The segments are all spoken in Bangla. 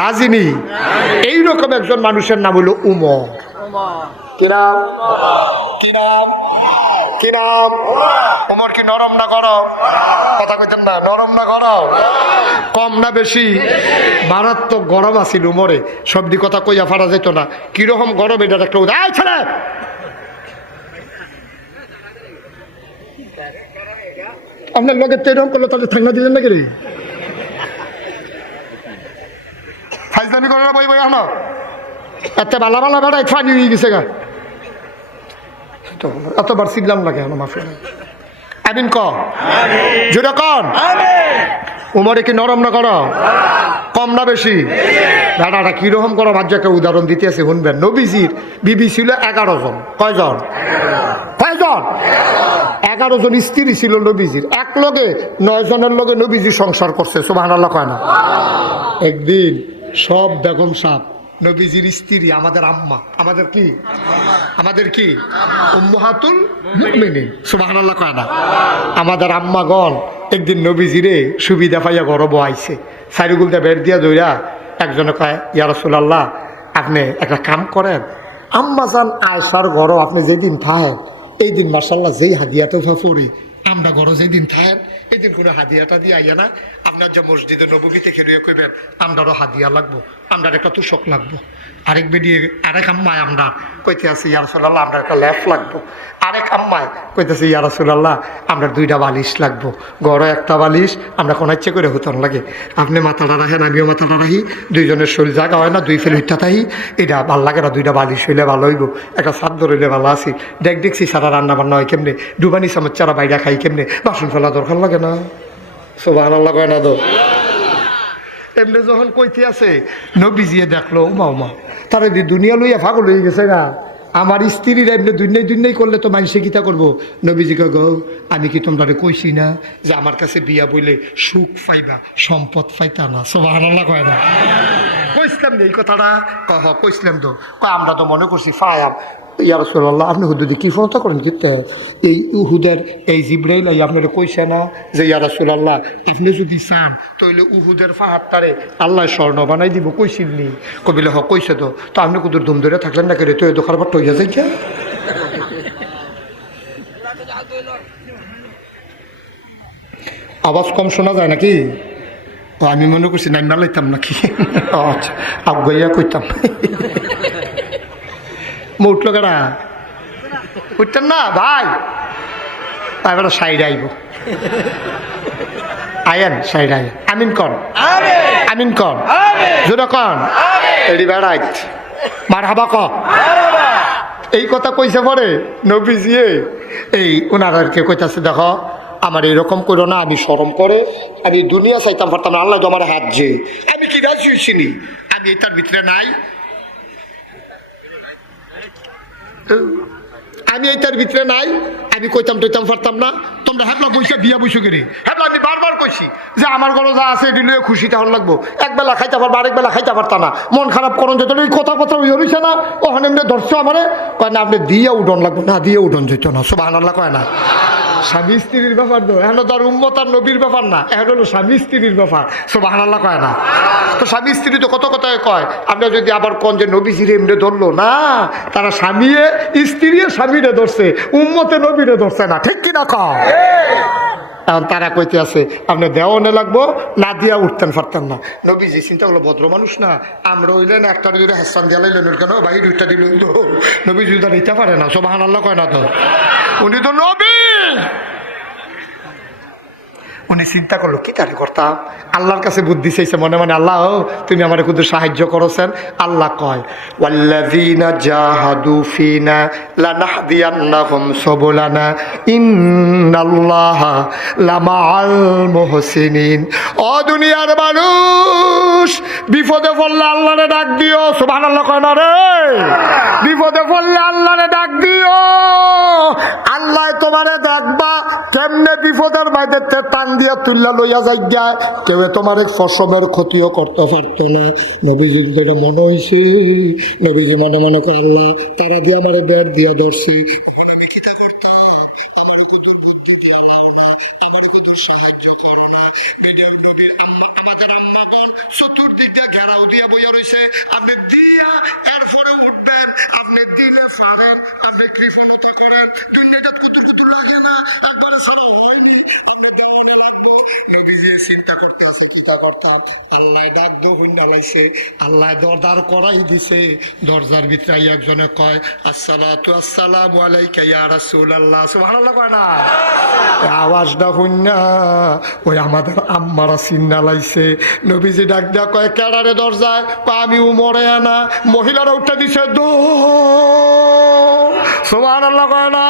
রাজিনী। এইরকম একজন মানুষের নাম হলো উমর। কি নাম? কি নাম? কি নাম? উমর কি নরম না গরম? কথা কইতেন না, নরম না গরম? কম না বেশি? মারাত্মক গরম আছিল উমরে, সবদি কথা কইয়া ফারা যেত না। কিরকম গরম এটার একটা উদাহরণ। এই ছেলে, আপনার লগে তো এরকম করলো, তাহলে ঠান্ডা দিলেন নাকি রে? ফাইজলামি করে না, বই বই আনো এত বালা বালা বেড়াই ফানি হয়ে গেছে গা। এতবার শিখলাম না কেন? মাফি আমিন ক জোরে কন। উমরে কি নরম না গরম? কম না বেশি? দাদাটা কিরকম গরম? আজ একটা উদাহরণ দিতে আছে, শুনবেন। নবীজির বিবি ছিল 11 জন। কয়জন? কয়জন? 11 জন স্ত্রী ছিল নবীজির। এক লগে 9 জনের লগে নবীজি সংসার করছে। সুবহানাল্লাহ কয় না? একদিন সব বেগম সাহেব নবীজির স্ত্রী, আমাদের আম্মা, আমাদের কি, আমাদের কি উম্মাহাতুল মুমিনিন, সুবহানাল্লাহ কয় না? আমাদের আম্মাগণ একদিন নবীজিরে সুবিধা পাইয়া গরব আইছে, সাইরুগুলটা বের দিয়া দইরা একজনে কয়, ইয়া রাসূলুল্লাহ, আপনি একটা কাম করেন, আম্মাজান আয়েশার ঘর আপনি যেদিন থাকেন এই দিন মাশাআল্লাহ যেই হাদিয়াটা পড়ি আমরা ঘর যেদিন থাকেন এই দিন কোনো হাদিয়াটা দিয়ে আইয়া না, আপনার যে মসজিদে নববী থেকে রুয়ে কইবেন আমরারও হাদিয়া লাগবো, আমরার একটা তুষক লাগবো। আরেক বেরিয়ে আরেক আম্মায় আমরা কইতে আছি, ইয়া রাসূলুল্লাহ আমরা একটা ল্যাপ লাগবো। আরেক আম্মায় কইতেছে, ইয়া রাসূলুল্লাহ আমরা 2টা বালিশ লাগবো। গড় একটা বালিশ আমরা কোনো ইচ্ছে করে হতন লাগে, আপনি মাথাটা রাখেন আমিও মাথাটা রাখি, দুইজনের শরীর জায়গা হয় না, দুই ফেল হইটা থাকি, এটা ভাল লাগে না। 2টা বালিশ হইলে ভালো হইব, একটা চাদর হইলে ভালো আছি। দেখছি সারা রান্না বান্না হয় কেমনে, ডুবানি চামচ চারা বাইরে খাই কেমনে, বাসন ফেলা দরকার লাগে না? সুবহানাল্লাহ কয় না তো? এমনি যখন কইতে আছে নবীজিয়ে দেখলো, উমা উমা তারা দুনিয়া লইয়া পাগল হয়ে গেছে না। আমার স্ত্রীর এমনি দুনিয়াই করলে তো মানুষে কিতা করবো। নবীজিকে গো, আমি কি তোমরা কইছি না যে আমার কাছে বিয়া বইলে সুখ পাইবা, সম্পদ পাইতা না? সুবহানাল্লাহ কয় না? কইছিলাম এই কথাটা? কহ কইছিলাম তো। আমরা তো মনে করছি ফায়াম। ইয়া রাসূলুল্লাহ আপনি হুদুদি কি ফোনটা করেন কিতা? এই উহুদের এই জিব্রাইল আপনারা কইছে না যে ইয়া রাসূলুল্লাহ আপনি যদি চান তাহলে উহুদের পাহাড়টারে আল্লাহ স্বর্ণ বানাই দিব, কইছিলনি? কবিলে হ কইছে তো। তো আপনি কুদুর ধুম ধরে থাকলেন না করে, তো এই দোকান পাট হইয়া যাই কে? আওয়াজ কম শোনা যায় নাকি? ও আমি মনে করছি নাইমা লাইতাম নাকি? আচ্ছা আগাইয়া কইতাম। উঠলো কেডা? উঠতেন না ভাই? এবার সাইড আইব, আয়েন সাইড আয়। আমিন কন, আমিন কন, জোরে কন। এডি বেড়াইত মারহাবা ক। এই কথা কইছে পরে নবীজিয়ে এই ওনারকে কইতাছে, দেখো আমার এরকম করো না, আমি শরম করে আমি দুনিয়া চাইতাম পারতাম না, আল্লাহ তো আমার হাত যে আমি কি রাজি হইছিনি, আমি এটার ভিতরে নাই, আমি এইটার ভিতরে নাই, আমি কইতাম টইতাম পারতাম না। তোমরা হ্যাপলা বইসা বিয়া বইসো করে হ্যাপলা আমি বারবার কইছি যে আমার ঘরে যা আছে এটি লইয়া খুশি তখন লাগবো। একবেলা খাইতে পারবো, আরেক বেলা খাইতে পারতাম না, মন খারাপ করুন যেত এই কথা কথা হইছে না। ওখানে এমনি ধরছো আমারে, কয় না আপনি দিয়ে উঠন লাগবো না, দিয়ে উঠন যেত না। সুবহানাল্লাহ কয় না? স্বামী স্ত্রীর ব্যাপার তো, এখন তো আর উম্মত আর নবীর ব্যাপার না, এখন হলো স্বামী স্ত্রীর ব্যাপার। সুবহানাল্লাহ কয় না? তো স্বামী স্ত্রী তো কত কথায় কয়, আমরা যদি আবার কোন যে নবীজিরে এমনি ধরলো না, তারা স্বামীয়ে স্ত্রীয়ে স্বামীরে ধরছে, উম্মতে নবীরে ধরছে না, ঠিক কিনা কয়? এখন তারা কইতে আছে আপনি দেওয়ানে লাগবো, না দিয়া উঠতেন পারতেন না। নবীজি চিন্তা করলো ভদ্র মানুষ না, আমরা হইলেন একটা যদি হাসান দিয়া লাইলেন কেন ভাই 2টা দিল, নবী যদি নিতে পারে না। সুবহানাল্লাহ কয় না? তো উনি তো নবী। উনি চিন্তা করলো কি তারি করতাম, আল্লাহর কাছে বুদ্ধি চাইছে মনে মনে, আল্লাহ তুমি আমার কিন্তু সাহায্য করছেন। আল্লাহ কয় ওয়াল্লাযীনা জাহাদু ফিনা লানাহদিয়ান্নাহুম সুবুলানা ইন্নাল্লাহা লামাআল মুহসিনিন। ও দুনিয়ার মানুষ, বিপদে পড়লে আল্লাহরে ডাক দিও। সুবহানাল্লাহ কয় না রে? বিপদে পড়লে আল্লাহরে ডাক দিও, আল্লাহ তোমারে দেখবা কেমনে বিপদের মাঝে টান দিয়া তুল্লা লইয়া যাইয়া, কেউ তোমার এক ফসমের ক্ষতিও করতে পারতো না। নবীজি এটা মনে হয়েছে, নবীজি মনে মনে করে আল্লাহ তারা দিয়ে আমার বেড় দিয়া ধরছি, সাহায্য করো না। চতুর্দিকে দিয়া ঘেরাও দিয়া বইয়া রয়েছে, আপনি দিয়া এরপরে উঠবেন, আপনি দিলে ফাড়েন, আপনি কৃপণতা করেন, দুনিয়াটা কুতুর কুতুর লাগে না, একবারে সারা হয়নি, আপনি কেমন লাগবো। নবীজি চিন্তা করতে আছে কিতা করতাম, আল্লাহ ডাক দো হইনা লাইছে, আল্লাহ দরদার করাই দিছে। দরজার ভিতরে একজনে কয় আসসালাতু আসসালামু আলাইকা ইয়া রাসূলুল্লাহ, সুবহানাল্লাহ কয় না? আওয়াজটা হইনা ওই আমাদের আম্মারা চিন্না লাইছে। নবীজি ডাক দিয়া কয় কেডারে দরজায়? কয় আমি উমরে আনা। মহিলারা উঠে দিছে দৌড়, সুবহানাল্লাহ কয় না?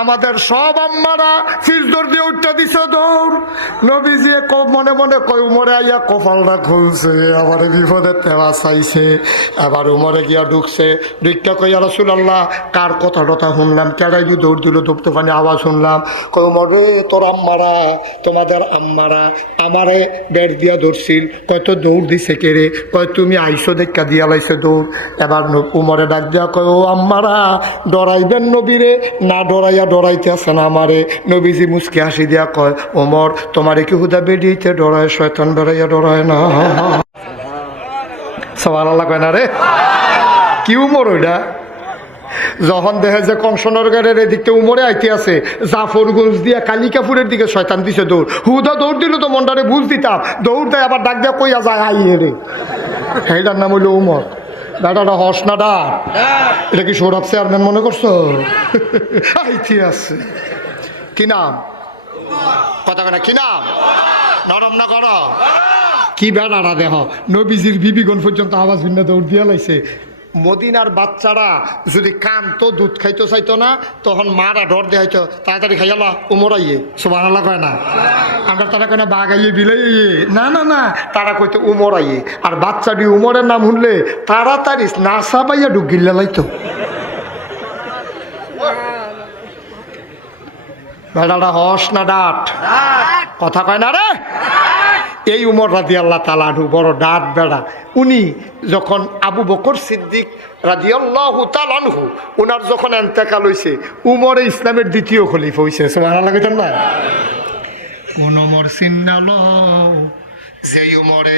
আমাদের সব আম্মারা ফিরদর দিয়ে উঠতে দিছে দৌড়। নবীজি মনে মনে কয় উমরে আইয়া কপালটা খুলছে, আমার বিপদের তেবা চাইছে। আবার উমরে গিয়া ঢুকছে, ঢুকটা কই ইয়া রাসূলুল্লাহ কার কথা টথা শুনলাম, কেডাই যে দৌড় দিল ধরতে পানি আওয়াজ শুনলাম। কই উমরে তোর আম্মারা, তোমাদের আম্মারা আমারে বেড় দিয়া ধরছিল, কয় তো দৌড় দিছে কে রে? কয় তুমি আইসো দেখা দিয়া লাইছে দৌড়। এবার উমরে ডাক দিয়া কয় ও আম্মারা ডরাইবেন নবীরে না, ডরাইয়া ডরাইতে আছে না আমারে। নবীজি মুচকি হাসি দিয়া কয় ওমর তোমারে কি হুদা বেডিয়েতে ডরায়, শয়তান ডরাইয়া ডরায় না। সুবহানাল্লাহ কয় না রে? কি উমর ওইটা? যখন দেখে যে কংসনগরের এদিকতে উমরে আইতে আছে, জাফরগঞ্জ দিয়া কালিকাপুরের দিকে শয়তান দিছে দৌড়। হুদা দৌড় দিল তো মনটারে বুঝ দিতাম, দৌড় দেয় আবার ডাক দিয়া কইয়া যায় আইয়ে রে। সেইটার নাম হইল উমর। বেটাটা হস না ডাক, এটা কি সৌরভ চেয়ারম্যান মনে করছো? আইতে আছে কি নাম? কথা কেনা কি নাম? নরম না কর কি বেড়ারা দেহ। নবীজির বিবিগণ পর্যন্ত আওয়াজ ভিন্ন দৌড় দিয়া লাইছে। মদিনার বাচ্চারা যদি কানতো দুধ খাইতো চাইতো না, তখন মারা ডর দেয়া হইতো তাড়াতাড়ি খাইয়ালা উমরাইয়ে, সুবহানাল্লাহ কয় না? আমরা তারা কয় না বাগাইয়ে বিলাই, না না না, তারা কইতো উমরাইয়ে। আর বাচ্চাটি উমরের নাম শুনলে তাড়াতাড়ি নাসা পাইয়া ঢুকিল্লা লাইতো। বেড়াটা হস না ডাট? কথা কয় না রে? এই উমর রাদিয়াল্লাহু তাআলা আনহু বড় ডাট বেড়া। উনি যখন আবু বকর সিদ্দিক রাদিয়াল্লাহু তাআলা আনহু ওনার যখন ইন্তেকাল হইছে, উমরে ইসলামের দ্বিতীয় খলিফা হইছে, সুবহানাল্লাহ কইতেন না? কোন উমর চিন্নালো? যেই উমরে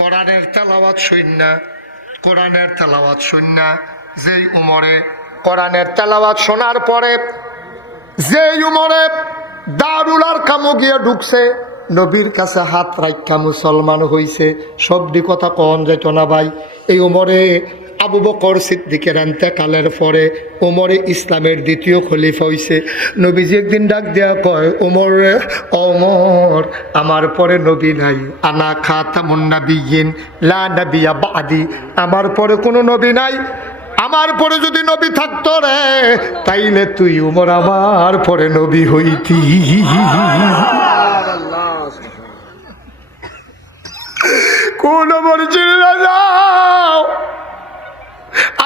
কোরআনের তেলাওয়াত শুননা, কোরআনের তেলাওয়াত শুননা, যেই উমরে কোরআনের তেলাওয়াত শোনার পরে যেই উমরে দারুল আরকামে গিয়ে ঢুকছে, নবীর কাছে হাত রাখা মুসলমান হইছে, সবটি কথা কন যেত না ভাই। এই উমরে আবু বকর সিদ্দিকের ইন্তেকালের পরে উমরে ইসলামের দ্বিতীয় খলিফা হইছে। নবীজি একদিন ডাক দেয়া কয় উমর রে, ওমর আমার পরে নবী নাই, আনা খাতামুন নাবিয়্যিন লা নাবিয়্যা বাদি, আমার পরে কোনো নবী নাই, আমার পরে যদি নবী থাকতো রে তাইলে তুই উমর আমার পরে নবী হইতি। কোন উমর চিল্লা যাও?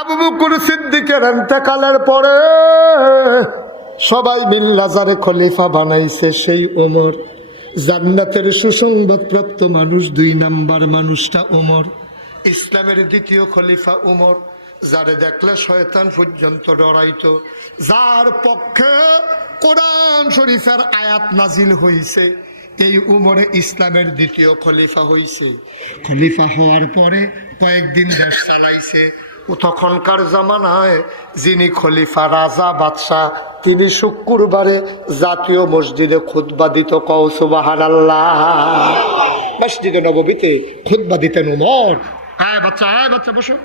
আবু বকর সিদ্দিকের ইন্তেকালের পরে সবাই মিল্লা যারে খলিফা বানাইছে সেই ওমর। জান্নাতের সুসংবাদ প্রাপ্ত মানুষ 2 নাম্বার মানুষটা ওমর, ইসলামের দ্বিতীয় খলিফা ওমর। যারে দেখলে শয়তান পর্যন্ত ডরাইতো, যার পক্ষে কোরআন শরীফের আয়াত নাজিল হইছে, এই উমরে ইসলামের দ্বিতীয় খলিফা হইছে। খলিফা হওয়ার পরে কয়েকদিন দেশ চালাইছে। তখনকার জামানায় যিনি খলিফা রাজা বাদশাহ, তিনি শুক্রবারে জাতীয় মসজিদে খুতবা দিত। কও সুবহানাল্লাহ। মসজিদে নববীতে খুতবা দিতেন উমর। হ্যাঁ বাচ্চা বসো।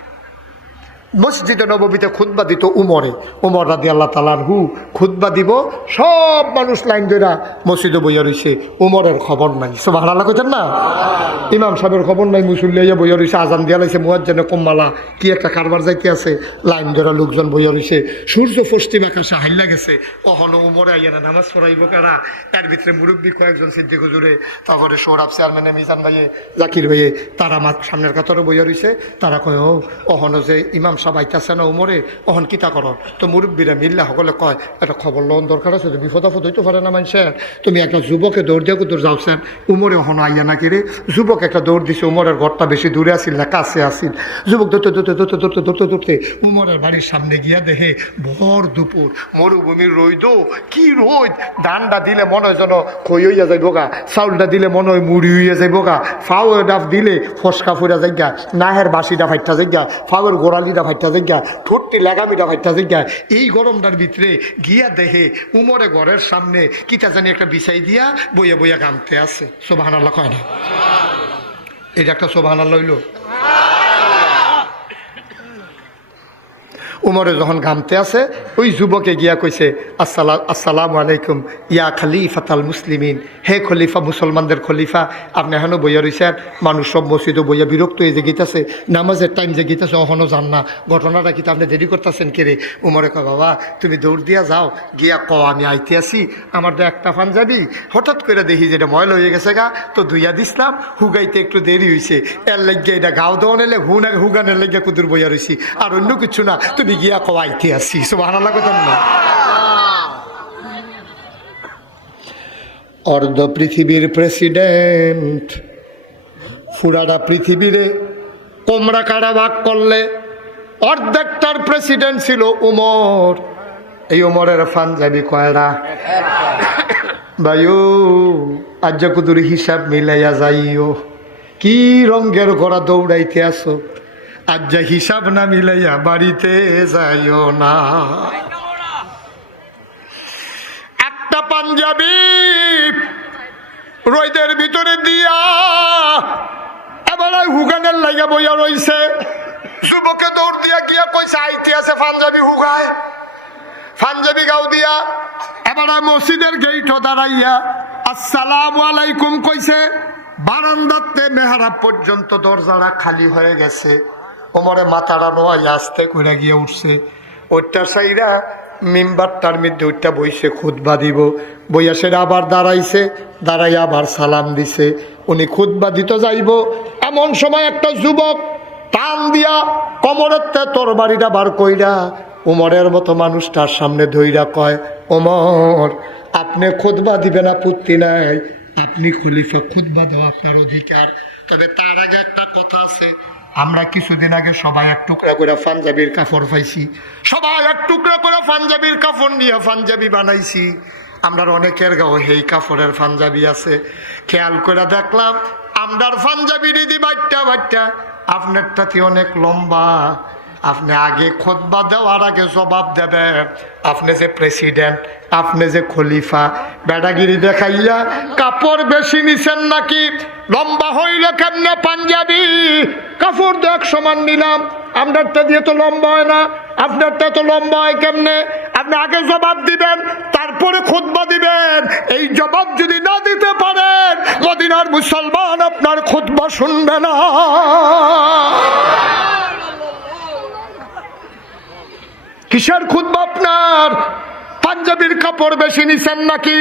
মসজিদে নববীতে খুতবা দিত উমরে। উমর রাদিয়াল্লাহু তাআলা আনহু খুতবা দিব, সব মানুষ লাইন ধরে মসজিদে বইয়া রইছে, উমরের খবর নাই। সুবহানাল্লাহ কইতেন না? ইমাম সাহেবের খবর নাই, মুসল্লি হইয়া বইয়া রইছে, আজান দিয়া লাইছে, মুয়াজ্জিনে কুম্মালা কি একটা কারবার যাইতে আছে, লাইন ধরে লোকজন বইয়া রইছে। সূর্য পশ্চিম আকাশে হাইলা গেছে, কখনো উমরে আইয়া না নামাজ পড়াইব কারা। এর ভিতরে মুরব্বী কয়েকজন সিদ্দিক হুজুরে, তারপরে সৌরভ চেয়ারম্যানে, মিজান ভাইয়ে, জাকির ভাইয়ে, তারা সামনের কাতারে বইয়া রইছে। তারা কয় ও অহনো যে ইমাম সাহেব আইতাছে না উমরে অহন কিতা কর তো মুরব্বীরা মিল্লা সকলে কয় একটা খবর লন দরকার আছে তো বিপদ আপদ হইতে পারে না মানুষের তুমি একটা যুবকে দৌড় দিয়ে দৌড় যাওছেন উমরে অহন আইয়া নাকি রে যুবক একটা দৌড় দিছে উমরের ঘরটা বেশি দূরে আসিল না কাছে আসিল যুবক দৌড়তে দৌড়তে দৌড়তে দৌড়তে দৌড়তে দৌড়তে উমরের বাড়ির সামনে গিয়া দেখে ভর দুপুর মরুভূমির রইদ কি রোদ ধানটা দিলে মনে হয় যেন খই হইয়া যাইব গা চাউলটা দিলে মনে হয় মুড়ি হইয়া যাইব গা ফাও ডাফ দিলে ফসকা ফুরা যাইগা নাহের বাসিটা ফাইটা যাইগা ফাওয়ের গোড়ালিটা ফাইটা যাইগা ঠোঁটটি লাগামিটা ফাইটা যাইগা এই গরমটার ভিতরে গিয়া দেখে উমরে ঘরের সামনে কিতা জানি একটা বিছাই দিয়া বইয়া বইয়া গামতে আছে সুবহানাল্লাহ কয় না এটা একটা সুবহানাল্লাহ হইল উমরে যখন ঘামতে আছে ওই যুবকে গিয়া কইছে আসসালামু আলাইকুম ইয়া খলিফাতাল মুসলিমিন হে খলিফা মুসলমানদের খলিফা আপনি এখনও বইয়া রয়েছেন মানুষ সব মসজিদও বইয়া বিরক্ত হয়ে যে গীতাছে নামাজের টাইম যে গীতাছে অহনও যান না ঘটনাটা কিন্তু আপনি দেরি করতেছেন কে রে উমরে কয় বাবা তুমি দৌড় দিয়া যাও গিয়া আমি আইতে আসি আমার তো একটা পাঞ্জাবি হঠাৎ করে দেখি যেটা ময়লা হয়ে গেছে গা তো ধুইয়া দিছিলাম হুগাইতে একটু দেরি হয়েছে এর লাগিয়ে এটা গাও দেওয়া নিলে হুগানের লাগিয়া কুদুর বইয়া রয়েছি আর অন্য কিছু না তুমি গিয়া কওয়াইতে আসি সুবহানাল্লাহ কইতেন না অর্ধ পৃথিবীর প্রেসিডেন্ট পুরাটা পৃথিবীরে কোমরা কাটা ভাগ করলে অর্ধেকটার প্রেসিডেন্ট ছিল উমর এই উমরের পাঞ্জাবি কয়টা ভাইও আজ কুদুর হিসাব মিলাইয়া যাইও কি রঙের ঘোড়া দৌড়াইতে আসো আজ যা হিসাব না মিলাইয়া বাড়িতে যাইও না একটা পাঞ্জাবি রোদের ভিতরে দিয়া এবার হুগানের লাগা বইয়া রইছে যুবকে দৌড় দিয়া গিয়া কইছে আইতে আছে পাঞ্জাবি হুগায় পাঞ্জাবি গাও দিয়া এবার মসজিদের গেইটও দাঁড়াইয়া আসসালামু আলাইকুম কইছে বারান্দাতে মেহরাব পর্যন্ত দরজাটা খালি হয়ে গেছে ওমরে মাথাটা নোয়াই আস্তে করে গিয়ে উঠছে ওইটা সাইরা মিম্বারটার মধ্যে ওইটা বইছে খুতবা দিব বইয়া সেটা আবার দাঁড়াইছে দাঁড়াইয়া আবার সালাম দিছে উনি খুতবা দিতে যাইব এমন সময় একটা যুবক টান দিয়া কোমরের তোর বাড়িটা বার কইরা উমরের মতো মানুষটার সামনে ধইরা কয় ওমর আপনি খুতবা দিবেন আপত্তি নাই আপনি খলিফা খুতবা দেওয়া আপনার অধিকার তবে তার আগে একটা কথা আছে আমরা কিছুদিন আগে সবাই এক টুকরা করে পাঞ্জাবির কাপড় পাইছি সবাই এক টুকরা করে পাঞ্জাবির কাপড় নিয়ে পাঞ্জাবি বানাইছি আমরা অনেকের গাও এই কাপড়ের পাঞ্জাবি আছে খেয়াল করে দেখলাম আমরার পাঞ্জাবি দিদি বাচ্চা বাচ্চা আপনারটাতে অনেক লম্বা আপনি আগে খুতবা দেওয়ার আগে জবাব দেবেন আপনি যে প্রেসিডেন্ট আপনি যে খলিফা বেটাগিরি দেখাইয়া কাপড় বেশি নিছেন নাকি লম্বা হইলে কেমনে পাঞ্জাবি কাপড় দেখ সমান নিলাম আপনারটা দিয়ে তো লম্বা হয় না আপনারটা তো লম্বা হয় কেমনে আপনি আগে জবাব দিবেন তারপরে খুতবা দিবেন এই জবাব যদি না দিতে পারেন মদিনার মুসলমান আপনার খুতবা শুনবে না কিসের খুতবা আপনার পাঞ্জাবির কাপড় বেশি নিছেন নাকি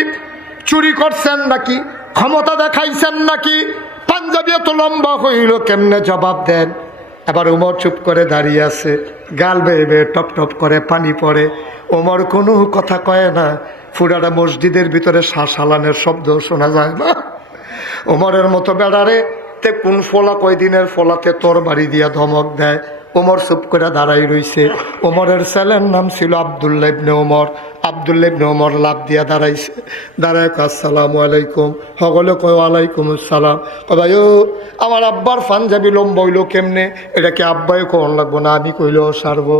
চুরি করছেন নাকি ক্ষমতা দেখাইছেন নাকি পাঞ্জাবি এত লম্বা হইল কেমনে জবাব দেন এবার উমর চুপ করে দাঁড়িয়ে আছে গাল বেয়ে বেয়ে টপ টপ করে পানি পড়ে উমর কোনো কথা কয় না পুরাটা মসজিদের ভিতরে শাসালানের শব্দ শোনা যায় না উমরের মতো বেড়ারে তে কোন ফোলা কয়দিনের ফোলাতে তোর বাড়ি দিয়া ধমক দেয় ওমর চুপ করে দাঁড়াই রইছে ওমরের ছেলের নাম ছিল আব্দুল্লাহ ইবনে ওমর আব্দুল্লাহ ইবনে ওমর লাভ দিয়া দাঁড়াইছে দাঁড়ায় আসসালামু আলাইকুম সকলে কয় ওয়ালাইকুম আসসালাম কয় ভাই ও আমার আব্বার পাঞ্জাবি লম্বা হইল কেমনে এটা কি আব্বাই কোন লাগবো না আমি কইলেও সারবো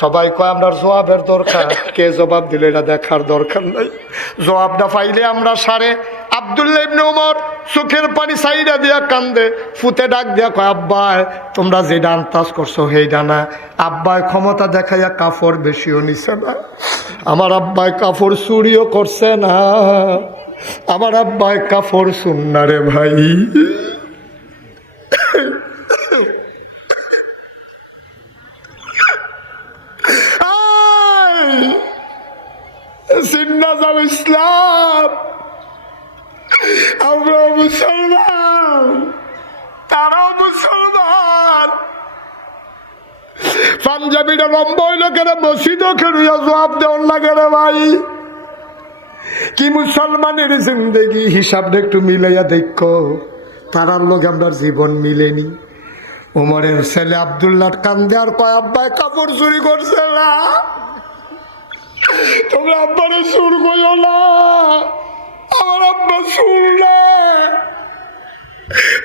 সবাই কয় আমরা জবাবের দরকার কে জবাব দিলে এটা দেখার দরকার নাই জবাবটা পাইলে আমরা সারে আব্দুল্লাহ ইবনে ওমর চোখের পানি সাইডা দিয়া কান্দে ফুতে ডাক দিয়া কয় আব্বাই তোমরা যে ডান্তাজ করছো হেই ডানা আব্বাই ক্ষমতা দেখাইয়া কাপড় বেশিও নিছে না আমার আব্বাই কাপড় চুরিও করছে না আমার আব্বাই কাপড় শুননা রে ভাই সিন্নাজাল ইসলাম আমরা মুসলমান তারাও মুসলমান পাঞ্জাবিটা লম্বা হইলো কেন মসজিদও খেলুয়া জবাব দেওয়ার লাগে রে ভাই। কি মুসলমানের জিন্দেগি হিসাবটা একটু মিলাইয়া দেখো, তারার লোক আমরা জীবন মিলেনি। ওমরের ছেলে আব্দুল্লাহ কান্দে আর কয় আব্বাই কাপড় চুরি করছে না, তোমরা আব্বারে চুর করো না, আমার আব্বা চুর না।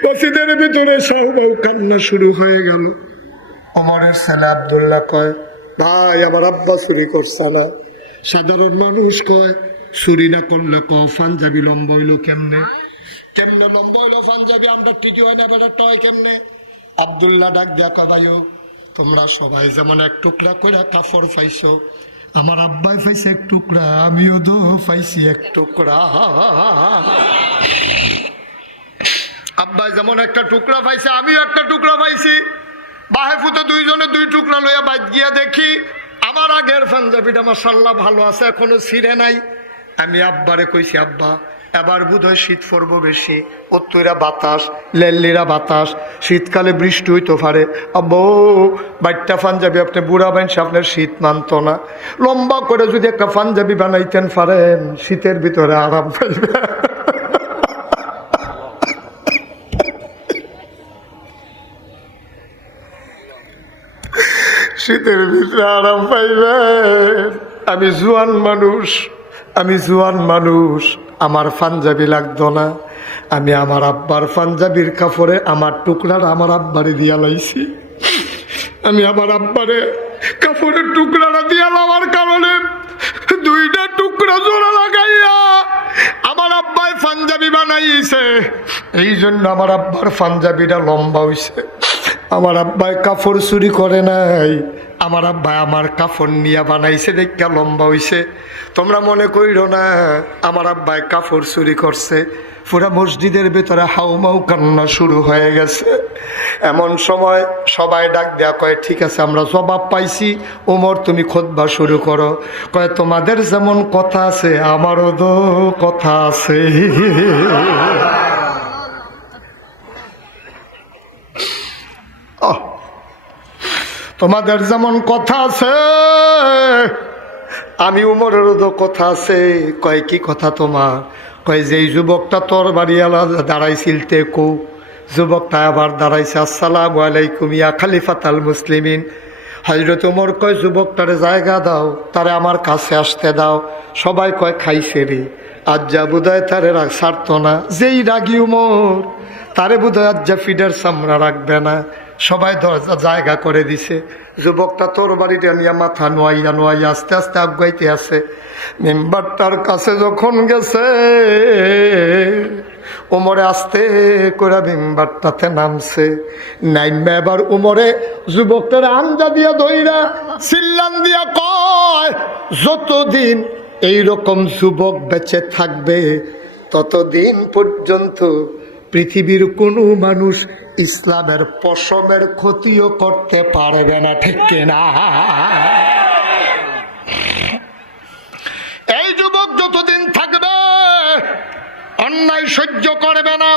মসজিদের ভিতরে সবাই কান্না শুরু হয়ে গেল। ওমরের ছেলে আব্দুল্লাহ কয় ভাই আমার আব্বা চুরি করছে না। সাধারণ মানুষ কয় চুরি না করলে পাঞ্জাবি লম্বা হইলো কেমনে, কেমনে লম্বা হইলো পাঞ্জাবি, আমরা টিটি হয় না বেটা টয় কেমনে। আব্দুল্লাহ ডাক দেখা ভাইও তোমরা সবাই যেমন এক টুকরা করে কাপড় পাইছো, আমার আব্বাই পাইছে এক টুকরা, আমিও তো পাইছি এক টুকরা। আব্বাই যেমন একটা টুকরা পাইছে আমিও একটা টুকরা পাইছি। বাহে ফুতে দুইজনে দুই টুকরা লইয়া বাইত গিয়া দেখি আমার আগের পাঞ্জাবিটা মাশাআল্লাহ ভালো আছে, এখনো ছিঁড়ে নাই। আমি আব্বারে কইছি আব্বা এবার বোধহয় শীত পড়বো বেশি, উত্তরা বাতাস লেল্লিরা বাতাস, শীতকালে বৃষ্টি হইতে পারে। আব্বু বাইরটা পাঞ্জাবি আপনি বুড়া বাইনছে আপনার শীত মানত না, লম্বা করে যদি একটা পাঞ্জাবি বানাইতেন পারেন শীতের ভিতরে আরাম পাইবে। শীতের ভিতরে আরাম পাইবেন। আমি জোয়ান মানুষ, আমি জোয়ান মানুষ, আমার পাঞ্জাবি লাগতো না। আমি আমার আব্বার পাঞ্জাবির কাপড়ে আমার টুকরাটা আমার আব্বারে দিয়া লাইছি। আমি আমার আব্বারে কাপড়ের টুকরাটা দিয়া লাগার কারণে দুইটা টুকরা জোড়া লাগাইয়া আমার আব্বাই পাঞ্জাবি বানাইছে। এই জন্য আমার আব্বার পাঞ্জাবিটা লম্বা হইছে। আমার আব্বাই কাপড় চুরি করে নাই, আমার আব্বাই আমার কাপড় নিয়ে বানাইছে দেখা লম্বা হইছে। তোমরা মনে কইরো না আমার আব্বাই কাপড় চুরি করছে। পুরা মসজিদের ভেতরে হাউমাউ কান্না শুরু হয়ে গেছে। এমন সময় সবাই ডাক দেয়া কয় ঠিক আছে আমরা জবাব পাইছি, ওমর তুমি খুতবা শুরু করো। কয় তোমাদের যেমন কথা আছে আমারও তো কথা আছে। তোমাদের যেমন কথা আছে আমি উমরেরও তো কথা আছে। কয় কি কথা তোমার? কয় যে যুবকটা তোর বাড়িওয়ালা দাঁড়াইছিল তে কো, যুবকটা আবার দাঁড়াইছে আসসালামু আলাইকুম ইয়া খালিফাতাল মুসলিমিন। হযরত ওমর কয় যুবকটারে জায়গা দাও, তারে আমার কাছে আসতে দাও। সবাই কয় খাইছে রে, আজ যা বোধহয় তারে ছাড়ত না। যেই রাগি উমর তারে বোধহয় আজ যা ফিডার সামরা রাখবে না। সবাই দরজা জায়গা করে দিছে। যুবকটা তোর বাড়িতে নিয়ে মাথা নোয়াইয়া নোয়াইয়া আস্তে আস্তে আগাইতে আছে। মেম্বারটার কাছে যখন গেছে ওমরে আস্তে করে মেম্বারটাতে নামছে। নাইমা এবার ওমরে যুবকটার আঞ্জা দিয়া ধইরা চিল্লান দিয়া কয় যতদিন এইরকম যুবক বেঁচে থাকবে ততদিন পর্যন্ত পৃথিবীর কোনো মানুষ ইসলামের পশমের ক্ষতিও করতে পারবে না, ঠিক কিনা? এই যুবক যতদিন থাকবে অন্যায় সহ্য করবে না,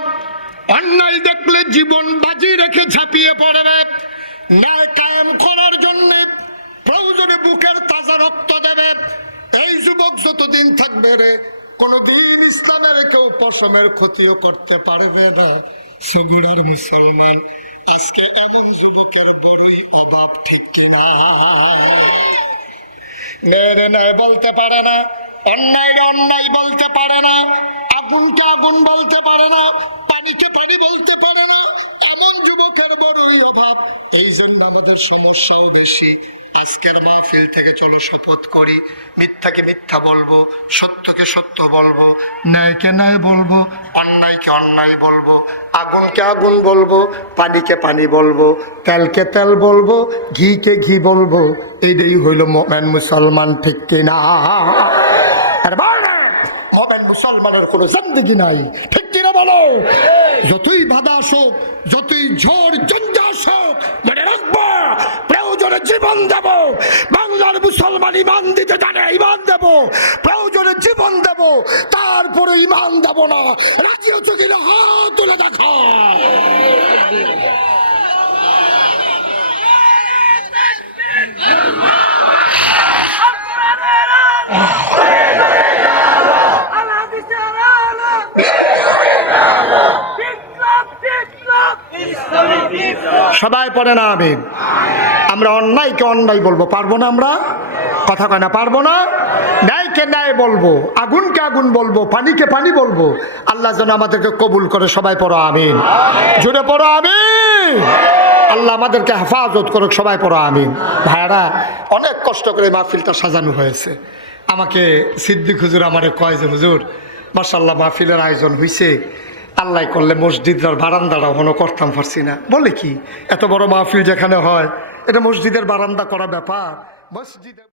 অন্যায় দেখলে জীবন বাজি রেখে ঝাঁপিয়ে পড়বে। ন্যায় কায়েম করার জন্য প্রয়োজনে বুকের তাজা রক্ত দেবে। এই যুবক যতদিন থাকবে রে কোনদিন ইসলামের কেউ পশমের ক্ষতিও করতে পারবে না। সগুড়ার মুসলমান আজকে এমন যুবকের পরই অভাব, ঠিক কিনা? মেয়েরে ন্যায় বলতে পারে না, অন্যায় অন্যায় বলতে পারে না, আগুনকে আগুন বলতে পারে না, পানিকে পানি বলতে পারে না। এমন যুবকের বড়ই অভাব। এই জন্য আমাদের সমস্যাও বেশি। আজকের মাহফিল থেকে চলো শপথ করি মিথ্যাকে মিথ্যা বলবো, সত্যকে সত্য বলবো, ন্যায়কে ন্যায় বলবো, অন্যায়কে অন্যায় বলবো, আগুনকে আগুন বলবো, পানিকে পানি বলবো, তেলকে তেল বলবো, ঘিকে ঘি বলবো। এইটাই হইল মুমিন মুসলমান, ঠিক কিনা? মুমিন মুসলমানের কোনো জিন্দেগি নাই, ঠিক কিনা বলো? যতই বাধা আসুক, যতই ঝড় ঝঞ্ঝা আসুক, মনে রাখবো প্রয়োজনে জীবন দেব। বাংলার মুসলমান ইমান দিতে জানে, ইমান দেব, প্রয়োজনে জীবন দেব, তারপরে ইমান দেব না। রাজি হচ্ছে কিনা হাত তুলে দেখো। সবাই পড়েন আমিন। আমরা অন্যায়কে অন্যায় বলবো, পারবো না? আমরা কথা কয় না, পারবো না? ন্যায়কে ন্যায় বলবো, আগুনকে আগুন বলবো, পানিকে পানি বলবো। আল্লাহ যেন আমাদেরকে কবুল করে। সবাই পড়ো আমিন, জুড়ে পড়ো আমিন। আল্লাহ আমাদেরকে হেফাজত করুক। সবাই পড়ো আমিন। ভাইয়ারা, অনেক কষ্ট করে মাহফিলটা সাজানো হয়েছে। আমাকে সিদ্দিক হুজুর আমারে কয় যে, হুজুর মাশাআল্লাহ মাহফিলের আয়োজন হয়েছে, আল্লাহ করলে মসজিদের বারান্দাটা হনো করতাম পারছি না। বলে কি, এত বড় মাহফিল যেখানে হয়, এটা মসজিদের বারান্দা করা ব্যাপার? মসজিদে